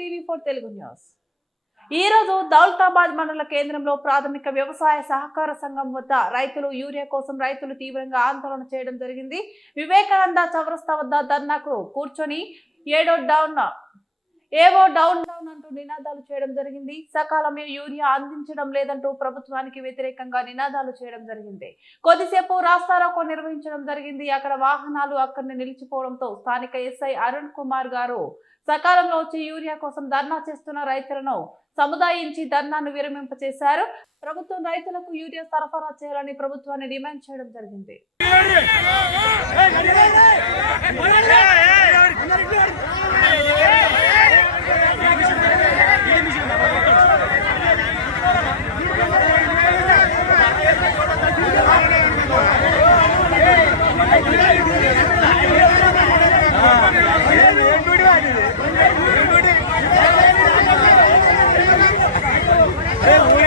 TV four Telugu news. ఈ రోజు దౌలతాబాద్ మండల కేంద్రంలో ప్రాథమిక వ్యవసాయ సహకార సంఘం వద్ద రైతులు యూరియా కోసం రైతులు తీవ్రంగా ఆందోళన చేయడం జరిగింది. వివేకానంద చౌరస్తా వద్ద ధర్నాకు కూర్చొని ఏడో డౌన్ ఏవో డౌన్ అంటూ నినాదాలు చేయడం జరిగింది సకాలమే యూరియా అందించడం లేదంటూ ప్రభుత్వానికి వ్యతిరేకంగా నినాదాలు చేయడం జరిగింది కొద్దిసేపు రాస్తారోకో నిర్వహించడం జరిగింది అక్కడ వాహనాలు అక్కడిని నిలిచిపోవడంతో స్థానిక ఎస్ఐ అరుణ్ కుమార్ గారు సకాలంలో వచ్చి యూరియా కోసం ధర్నా చేస్తున్న రైతులను సముదాయించి ధర్నాను విరమింపచేశారు ప్రభుత్వం రైతులకు యూరియా సరఫరా చేయాలని ప్రభుత్వాన్ని డిమాండ్ చేయడం జరిగింది చెప్పు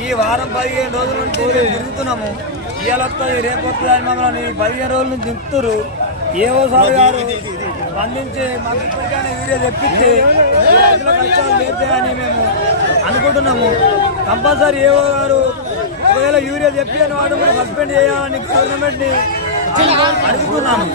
ఈ వారం పదిహేను రోజుల నుంచి మేము తిరుగుతున్నాము. ఇవాళ వస్తుంది రేపు వస్తుంది అని మమ్మల్ని పదిహేను రోజుల నుంచి తిప్పుతురు ఏవో సార్ గారు స్పందించి మాకు ఇప్పటికైనా వీడియో తెప్పించి రైతుల కష్టాలు తీర్చాయని మేము అనుకుంటున్నాము. కంపల్సరీ ఏవో గారు యూరియా చెప్పిన వాడు సస్పెండ్ చేయాలని గవర్నమెంట్ని అడుగుతున్నాము